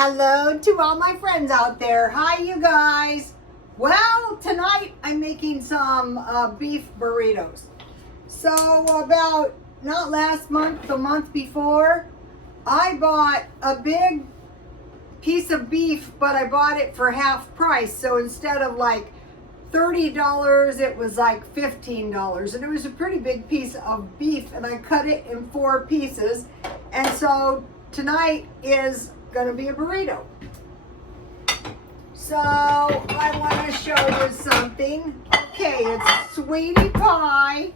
Hello to all my friends out there. Hi, you guys. Well, tonight I'm making some beef burritos. So about, not last month, the month before, I bought a big piece of beef, but I bought it for half price. So instead of like $30, it was like $15. And it was a pretty big piece of beef, and I cut it in 4 pieces. And so tonight is gonna be a burrito. So I want to show you something. Okay, it's sweetie pie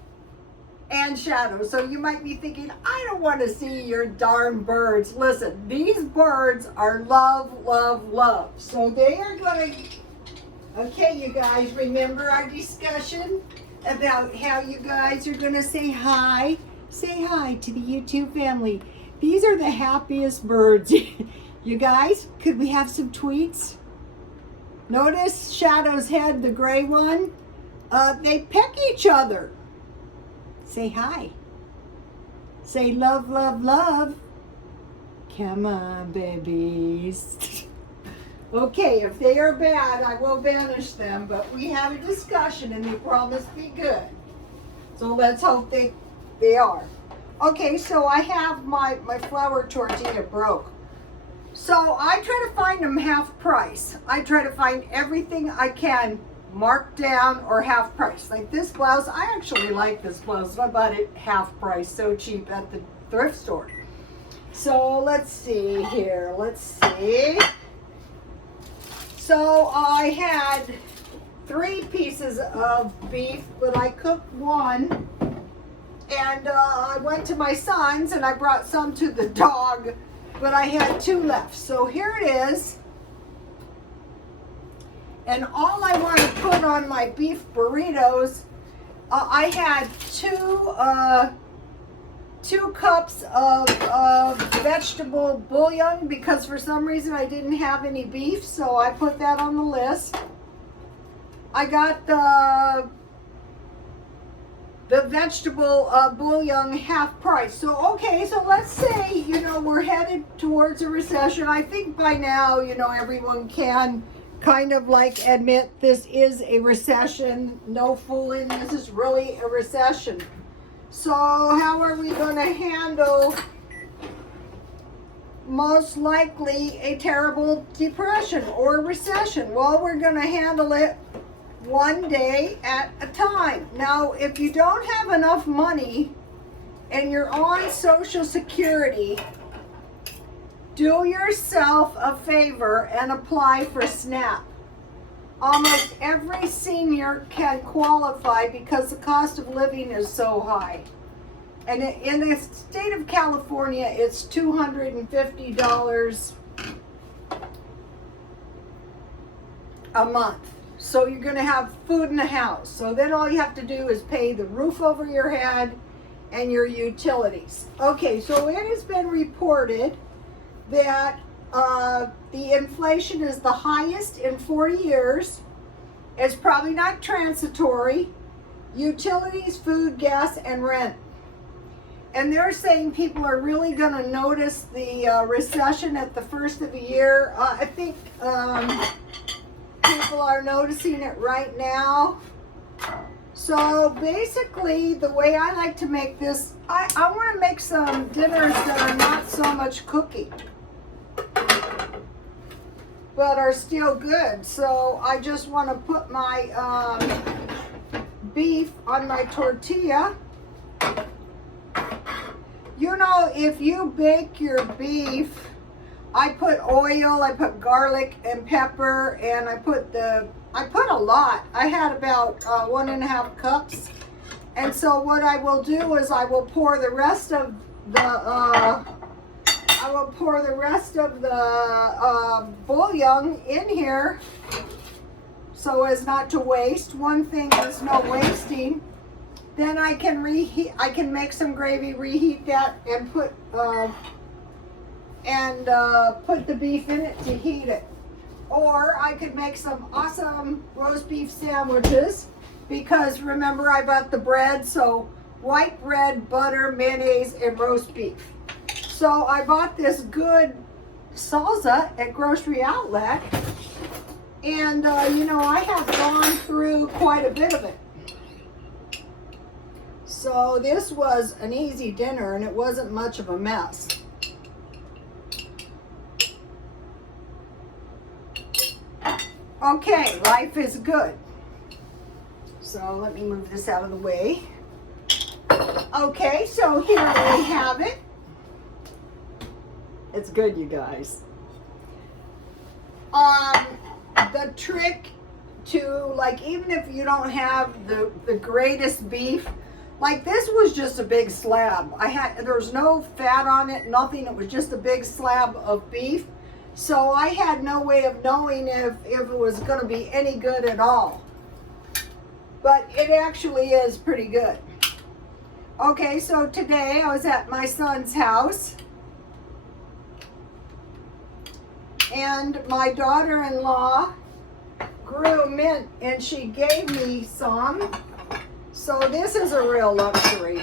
and shadow. So you might be thinking, I don't want to see your darn birds. Listen, these birds are love, love, love. So they are going to, okay, you guys, remember our discussion about how you guys are going to say hi? Say hi to the YouTube family. These are the happiest birds. You guys, could we have some tweets? Notice Shadow's head, the gray one. They peck each other. Say hi. Say love, love, love. Come on, babies. Okay, if they are bad, I will banish them, but we had a discussion and they promised me good. So let's hope they are. Okay, so I have my flour tortilla broke. So I try to find them half price. I try to find everything I can marked down or half price. Like this blouse, I actually like this blouse. I bought it half price, so cheap at the thrift store. So let's see here, let's see. So I had 3 pieces of beef, but I cooked 1. And I went to my son's and I brought some to the dog, but I had 2 left. So here it is. And all I want to put on my beef burritos, I had 2 cups of vegetable bouillon, because for some reason I didn't have any beef, so I put that on the list. I got the vegetable bouillon half price. So, okay, so let's say, we're headed towards a recession. I think by now, everyone can kind of like admit this is a recession. No fooling, this is really a recession. So how are we going to handle most likely a terrible depression or recession? Well, we're going to handle it one day at a time. Now, if you don't have enough money and you're on Social Security, do yourself a favor and apply for SNAP. Almost every senior can qualify because the cost of living is so high. And in the state of California, it's $250 a month. So you're going to have food in the house. So then all you have to do is pay the roof over your head and your utilities. Okay, so it has been reported that the inflation is the highest in 40 years. It's probably not transitory. Utilities, food, gas, and rent. And they're saying people are really going to notice the recession at the first of the year. I think people are noticing it right now. So basically, the way I like to make this, I want to make some dinners that are not so much cooking, but are still good. So I just want to put my beef on my tortilla. If you bake your beef, I put oil, I put garlic and pepper, and I put a lot. I had about 1.5 cups. And so what I will do is I will pour the rest of the bouillon in here so as not to waste. One thing is no wasting. Then I can make some gravy, reheat that, and put the beef in it to heat it. Or I could make some awesome roast beef sandwiches, because remember I bought the bread, so white bread, butter, mayonnaise, and roast beef. So I bought this good salsa at Grocery Outlet. And, you know, I have gone through quite a bit of it. So this was an easy dinner, and it wasn't much of a mess. Okay, life is good. So let me move this out of the way. Okay, so here we have it. It's good, you guys. The trick to, like, even if you don't have the greatest beef, like this was just a big slab. There's no fat on it, nothing. It was just a big slab of beef. So I had no way of knowing if it was going to be any good at all. But it actually is pretty good. Okay, so today I was at my son's house. And my daughter-in-law grew mint, and she gave me some. So this is a real luxury.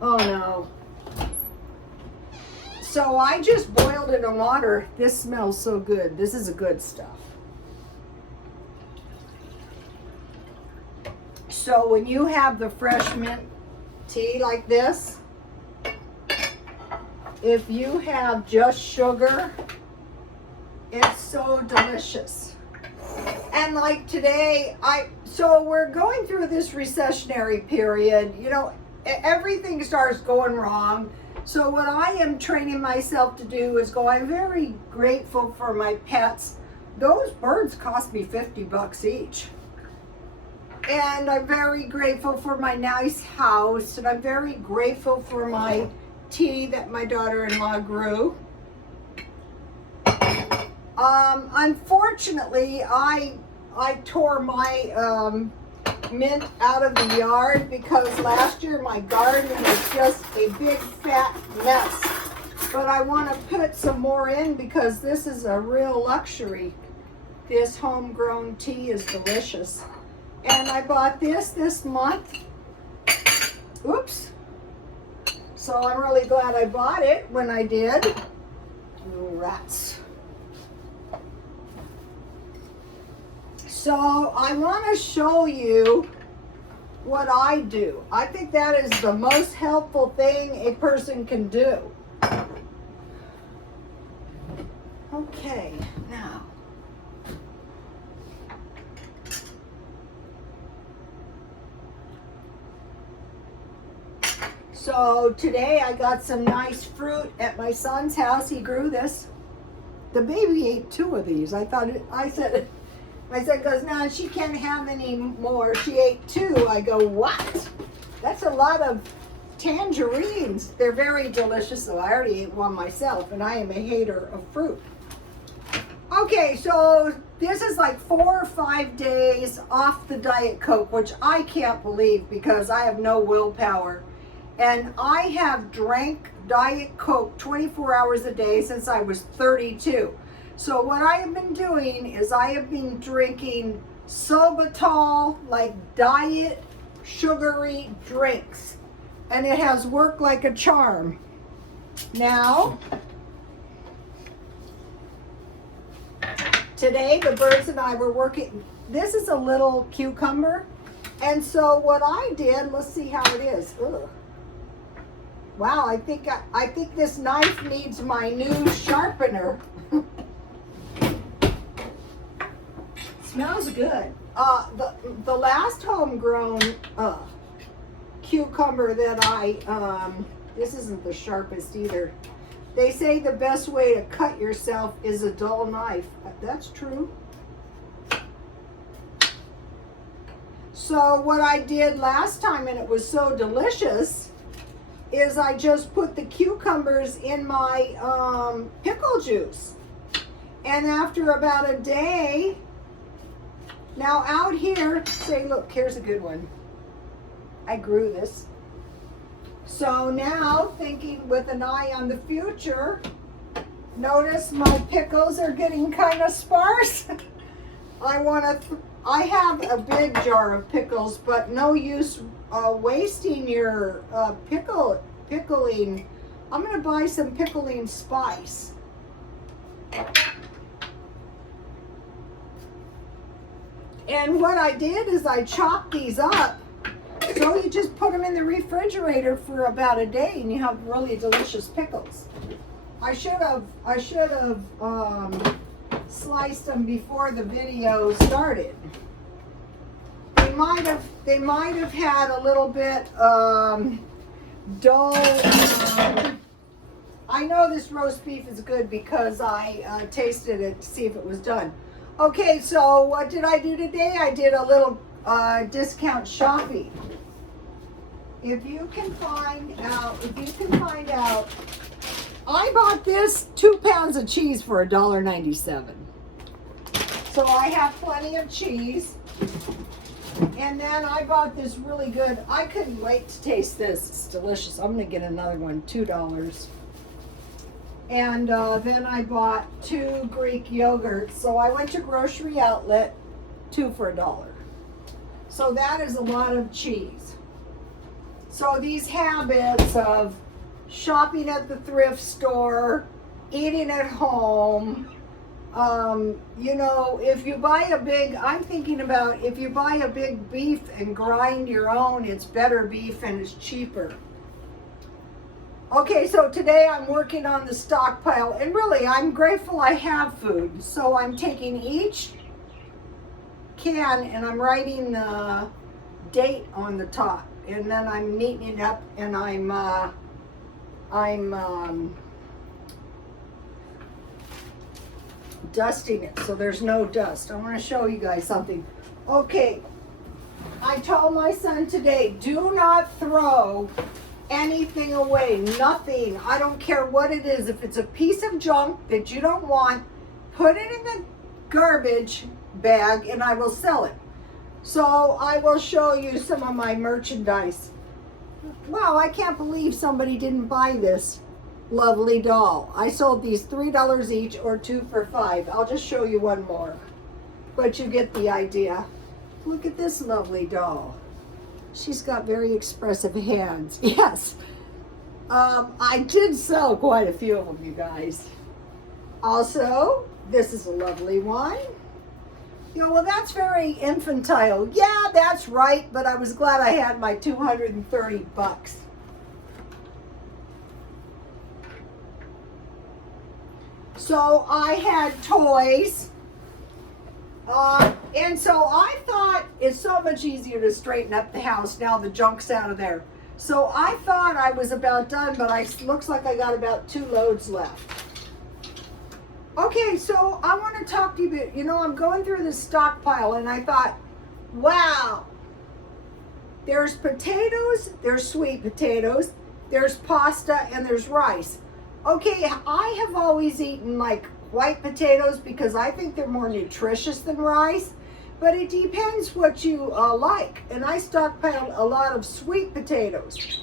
Oh no. So I just boiled it in water. This smells so good. This is a good stuff. So when you have the fresh mint tea like this, if you have just sugar, it's so delicious. And like today, so we're going through this recessionary period. You know, everything starts going wrong. So what I am training myself to do is go, I'm very grateful for my pets. Those birds cost me $50 each. And I'm very grateful for my nice house. And I'm very grateful for my tea that my daughter-in-law grew. Unfortunately, I tore my mint out of the yard because last year my garden was just a big fat mess. But I want to put some more in because this is a real luxury. This homegrown tea is delicious. And I bought this month. Oops. So I'm really glad I bought it when I did. Oh, rats. So I want to show you what I do. I think that is the most helpful thing a person can do. Okay, now. So today I got some nice fruit at my son's house. He grew this. The baby ate 2 of these. I said, goes, no, she can't have any more. She ate 2. I go, what? That's a lot of tangerines. They're very delicious, though. I already ate 1 myself, and I am a hater of fruit. Okay, so this is like 4 or 5 days off the Diet Coke, which I can't believe because I have no willpower. And I have drank Diet Coke 24 hours a day since I was 32. So what I have been doing is I have been drinking Sorbitol, like diet sugary drinks. And it has worked like a charm. Now, today the birds and I were working. This is a little cucumber. And so what I did, let's see how it is. Ugh. Wow, I think this knife needs my new sharpener. Smells good. The last homegrown cucumber that this isn't the sharpest either. They say the best way to cut yourself is a dull knife. That's true. So what I did last time, and it was so delicious, is I just put the cucumbers in my pickle juice. And after about a day, now out here, say, look, here's a good one. I grew this. So now, thinking with an eye on the future, notice my pickles are getting kind of sparse. I have a big jar of pickles, but no use wasting your pickling. I'm going to buy some pickling spice. And what I did is I chopped these up. So you just put them in the refrigerator for about a day and you have really delicious pickles. I should have sliced them before the video started. They might have had a little bit dull. I know this roast beef is good because I tasted it to see if it was done. Okay, so what did I do today? I did a little discount shopping. If you can find out, I bought this 2 pounds of cheese for $1.97. So I have plenty of cheese. And then I bought this really good, I couldn't wait to taste this. It's delicious. I'm gonna get another one, $2. And then I bought 2 Greek yogurts. So I went to Grocery Outlet, 2 for $1. So that is a lot of cheese. So these habits of shopping at the thrift store, eating at home, you know, if you buy a big, I'm thinking about if you buy a big beef and grind your own, it's better beef and it's cheaper. Okay, so today I'm working on the stockpile, and really I'm grateful I have food. So I'm taking each can and I'm writing the date on the top, and then I'm neatening it up, and I'm dusting it so there's no dust. I want to show you guys something. Okay, I told my son today, do not throw anything away, nothing. I don't care what it is. If it's a piece of junk that you don't want, put it in the garbage bag and I will sell it. So I will show you some of my merchandise. Wow, I can't believe somebody didn't buy this lovely doll. I sold these $3 each, or 2 for $5. I'll just show you one more, but you get the idea. Look at this lovely doll. She's got very expressive hands. Yes. I did sell quite a few of them, you guys. Also, this is a lovely one. You know, well, that's very infantile. Yeah, that's right, but I was glad I had my 230 bucks. So I had toys. And so I thought it's so much easier to straighten up the house now the junk's out of there. So I thought I was about done, but looks like I got about 2 loads left. Okay, so I want to talk to you a bit. You know, I'm going through this stockpile and I thought, wow, there's potatoes, there's sweet potatoes, there's pasta, and there's rice. Okay, I have always eaten like white potatoes because I think they're more nutritious than rice, but it depends what you like. And I stockpiled a lot of sweet potatoes.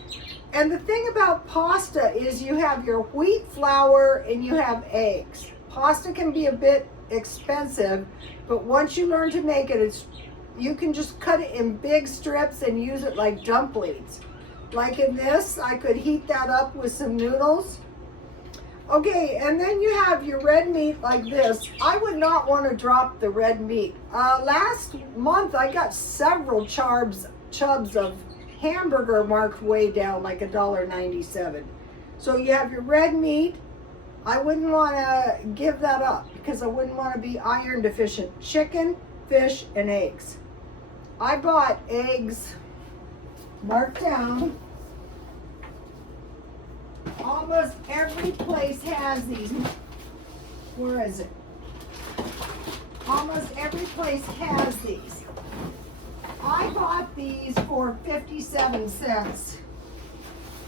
And the thing about pasta is you have your wheat flour and you have eggs. Pasta can be a bit expensive, but once you learn to make it, you can just cut it in big strips and use it like dumplings. Like in this, I could heat that up with some noodles. Okay, and then you have your red meat like this. I would not want to drop the red meat. Last month, I got several chubs of hamburger marked way down, like $1.97. So you have your red meat. I wouldn't want to give that up because I wouldn't want to be iron deficient. Chicken, fish, and eggs. I bought eggs marked down. Almost every place has these. Where is it? Almost every place has these. I bought these for 57 cents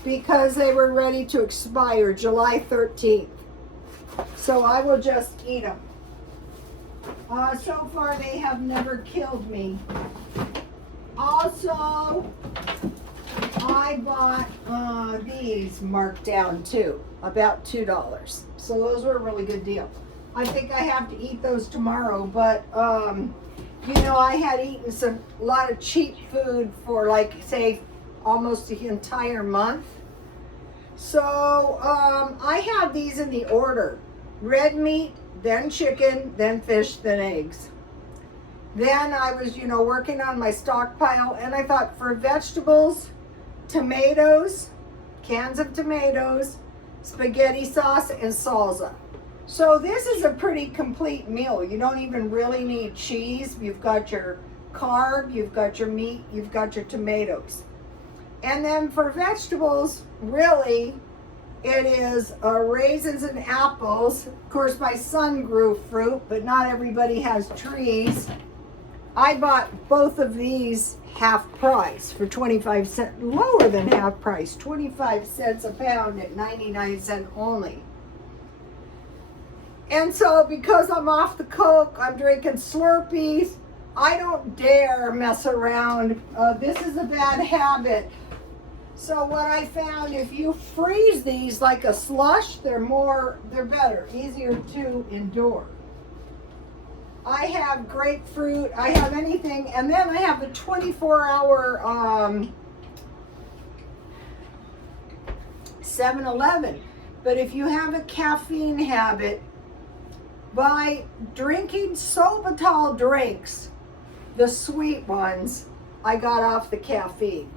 because they were ready to expire July 13th. So I will just eat them. So far they have never killed me. Also, I bought these marked down too, about $2. So those were a really good deal. I think I have to eat those tomorrow, but you know, I had eaten a lot of cheap food for like, say, almost the entire month. So I have these in the order: red meat, then chicken, then fish, then eggs. Then I was, working on my stockpile, and I thought for vegetables, tomatoes, cans of tomatoes, spaghetti sauce, and salsa. So this is a pretty complete meal. You don't even really need cheese. You've got your carb, you've got your meat, you've got your tomatoes. And then for vegetables, really, it is raisins and apples. Of course, my son grew fruit, but not everybody has trees. I bought both of these half price for 25 cents, lower than half price, 25 cents a pound at 99 cents only. And so because I'm off the Coke, I'm drinking Slurpees, I don't dare mess around. This is a bad habit. So what I found, if you freeze these like a slush, they're better, easier to endure. I have grapefruit, I have anything, and then I have a 24-hour 7-Eleven. But if you have a caffeine habit, by drinking sorbitol drinks, the sweet ones, I got off the caffeine.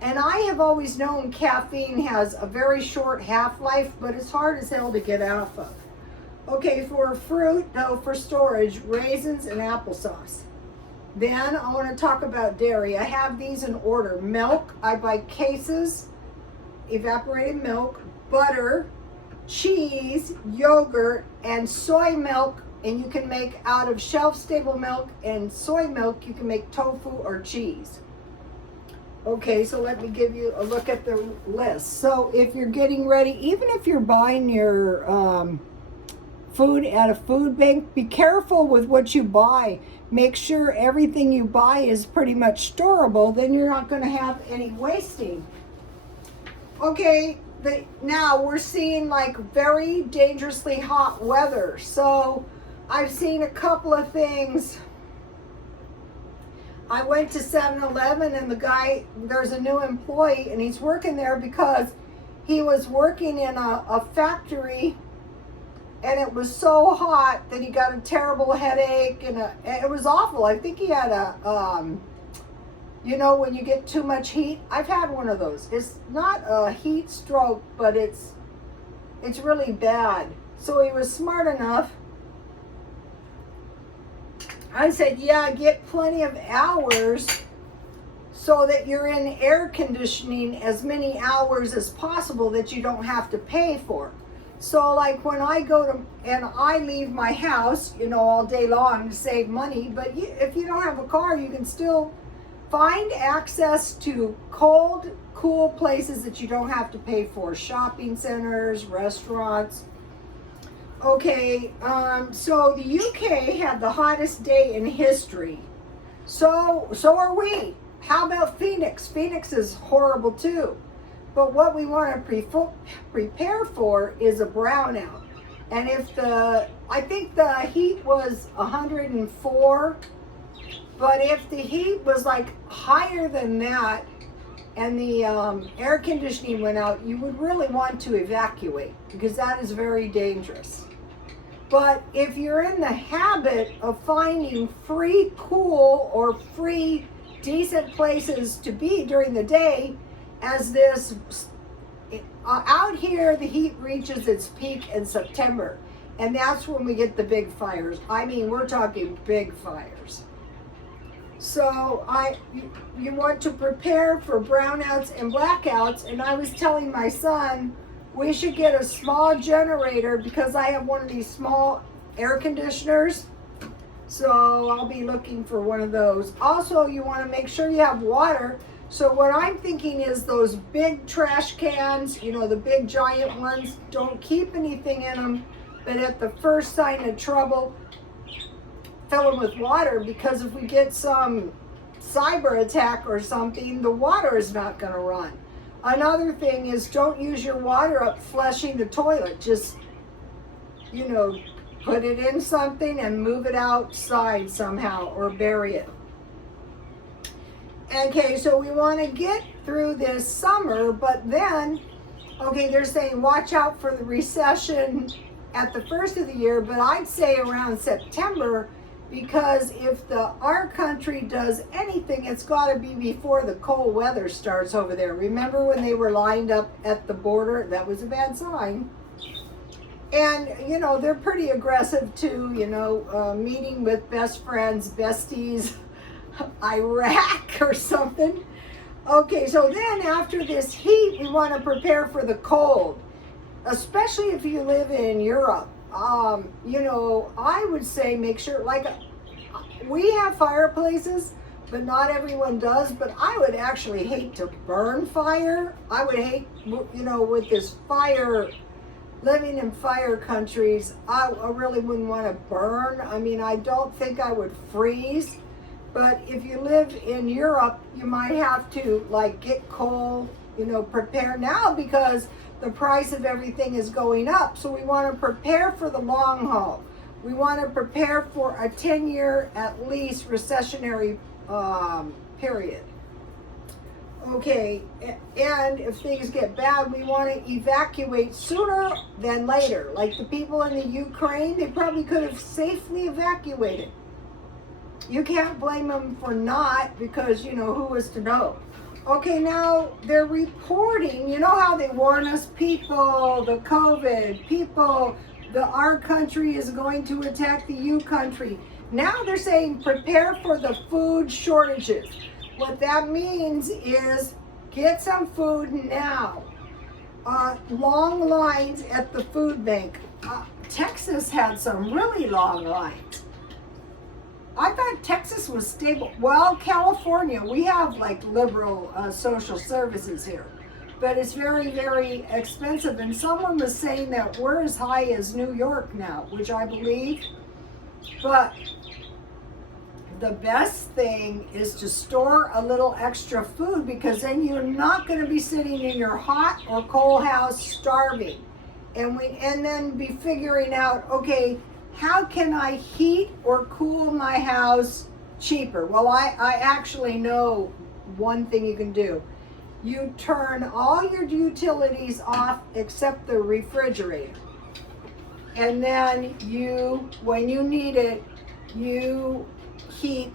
And I have always known caffeine has a very short half-life, but it's hard as hell to get off of. Okay, for fruit, though, for storage, raisins and applesauce. Then I want to talk about dairy. I have these in order. Milk, I buy cases, evaporated milk, butter, cheese, yogurt, and soy milk. And you can make out of shelf-stable milk and soy milk, you can make tofu or cheese. Okay, so let me give you a look at the list. So if you're getting ready, even if you're buying your food at a food bank, be careful with what you buy. Make sure everything you buy is pretty much storable, then you're not going to have any wasting. Okay, now we're seeing like very dangerously hot weather. So I've seen a couple of things. I went to 7-Eleven and the guy, there's a new employee and he's working there because he was working in a factory and it was so hot that he got a terrible headache and it was awful. I think he had when you get too much heat, I've had one of those. It's not a heat stroke, but it's really bad. So he was smart enough. I said, yeah, get plenty of hours so that you're in air conditioning as many hours as possible that you don't have to pay for. So like when I go to, and I leave my house, all day long to save money, but if you don't have a car, you can still find access to cold, cool places that you don't have to pay for. Shopping centers, restaurants. Okay, so the UK had the hottest day in history. So are we. How about Phoenix? Phoenix is horrible too. But what we want to prepare for is a brownout. And I think the heat was 104, but if the heat was like higher than that and the air conditioning went out, you would really want to evacuate because that is very dangerous. But if you're in the habit of finding free cool or free decent places to be during the day, as this out here the heat reaches its peak in September, and that's when we get the big fires. I mean, we're talking big fires. So you want to prepare for brownouts and blackouts, and I was telling my son we should get a small generator because I have one of these small air conditioners. So I'll be looking for one of those. Also, you want to make sure you have water. So what I'm thinking is those big trash cans, the big giant ones, don't keep anything in them. But at the first sign of trouble, fill them with water, because if we get some cyber attack or something, the water is not going to run. Another thing is, don't use your water up flushing the toilet. Just, put it in something and move it outside somehow or bury it. Okay, so we want to get through this summer, but then, okay, they're saying watch out for the recession at the first of the year, but I'd say around September, because if our country does anything, it's got to be before the cold weather starts over there. Remember when they were lined up at the border? That was a bad sign. And, you know, they're pretty aggressive too, you know, meeting with best friends, besties, Iraq or something. Okay, so then after this heat, we want to prepare for the cold, especially if you live in Europe. You know, I would say make sure, like, we have fireplaces, but not everyone does. But I would actually hate to burn fire. I would hate, you know, with this fire, living in fire countries, I really wouldn't want to burn. I mean, I don't think I would freeze. But if you live in Europe, you might have to, like, get coal, you know, prepare now because the price of everything is going up. So we want to prepare for the long haul. We want to prepare for a 10-year, at least, recessionary period. Okay, and if things get bad, we want to evacuate sooner than later. Like the people in the Ukraine, they probably could have safely evacuated. You can't blame them for not, because, you know, who was to know? Okay, now they're reporting, you know how they warn us, people, the COVID, people, our country is going to attack the U country. Now they're saying prepare for the food shortages. What that means is get some food now. Long lines at the food bank. Texas had some really long lines. I thought Texas was stable. Well, California, we have like liberal social services here, but it's very, very expensive. And someone was saying that we're as high as New York now, which I believe. But the best thing is to store a little extra food, because then you're not going to be sitting in your hot or cold house starving. And then be figuring out, okay, how can I heat or cool my house cheaper? Well, I actually know one thing you can do. You turn all your utilities off except the refrigerator. And then when you need it, you heat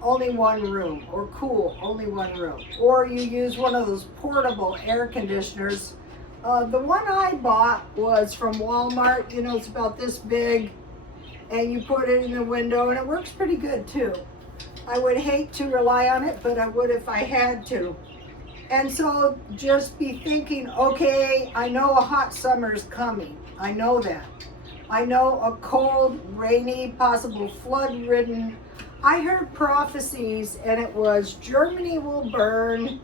only one room, or cool only one room. Or you use one of those portable air conditioners. The one I bought was from Walmart. You know, it's about this big. And you put it in the window, and it works pretty good too. I would hate to rely on it, but I would if I had to. And so just be thinking, okay, I know a hot summer is coming. I know that. I know a cold, rainy, possible flood-ridden. I heard prophecies, and it was Germany will burn.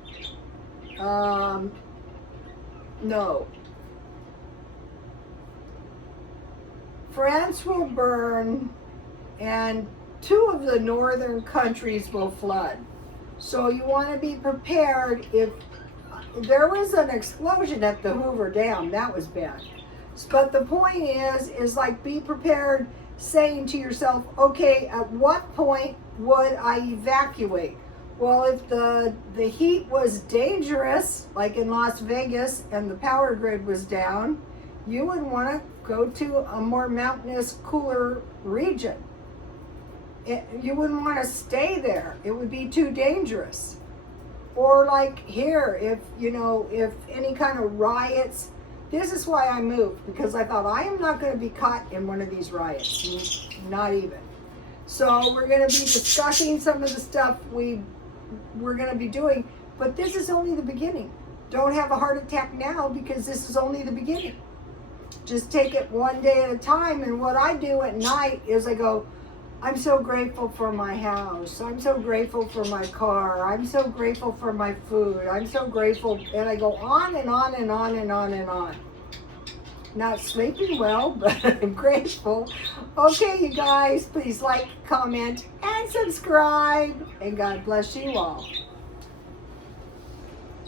No. France will burn, and 2 of the northern countries will flood. So you want to be prepared. If there was an explosion at the Hoover Dam, that was bad. But the point is like, be prepared, saying to yourself, okay, at what point would I evacuate? Well, if the heat was dangerous, like in Las Vegas, and the power grid was down, you would want to go to a more mountainous, cooler region. You wouldn't want to stay there. It would be too dangerous. Or like here, if any kind of riots. This is why I moved, because I thought, I am not going to be caught in one of these riots. Not even. So we're going to be discussing some of the stuff we're going to be doing. But this is only the beginning. Don't have a heart attack now, because this is only the beginning. Just take it one day at a time. And what I do at night is I go, I'm so grateful for my house. I'm so grateful for my car. I'm so grateful for my food. I'm so grateful. And I go on and on and on and on and on. Not sleeping well, but I'm grateful. Okay, you guys, please like, comment, and subscribe. And God bless you all.